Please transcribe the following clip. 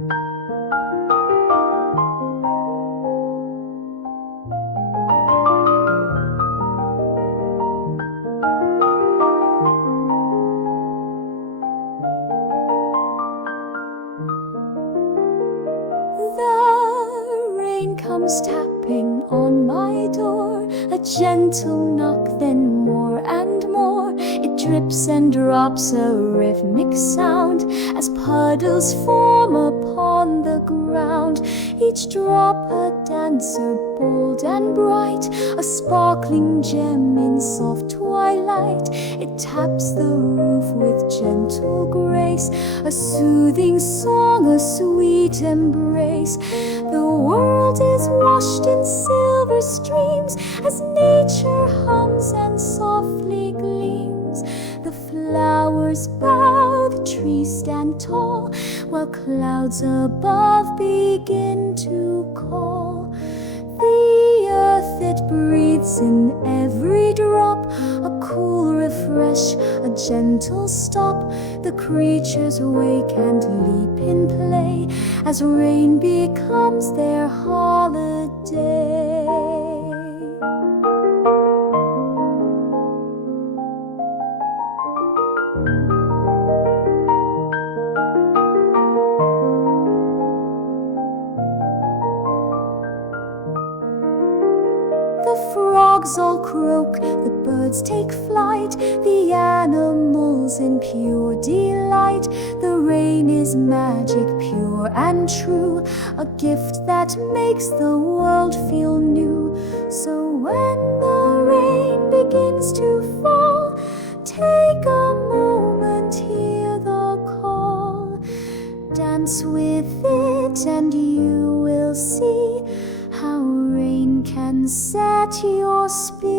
The rain comes tapping on my door, a gentle knock, then more and more. It drips and drops, a rhythmic sound, as puddles form upon the ground. Each drop a dancer bold and bright, a sparkling gem in soft twilight. It taps the roof with gentle grace, a soothing song, a sweet embrace. The world is washed in silver streams, as nature hums and softly gleams. The flowers bow, the trees stand tall, while clouds above begin to call. The earth, it breathes in every drop, a cool refresh, a gentle stop. The creatures wake and leap in play, as rain becomes their holiday. The frogs all croak, the birds take flight, the animals in pure delight. The rain is magic, pure and true, a gift that makes the world feel new. So when the rain begins to fall, take a moment, hear the call. Dance with it and you will see how rain can set your spirit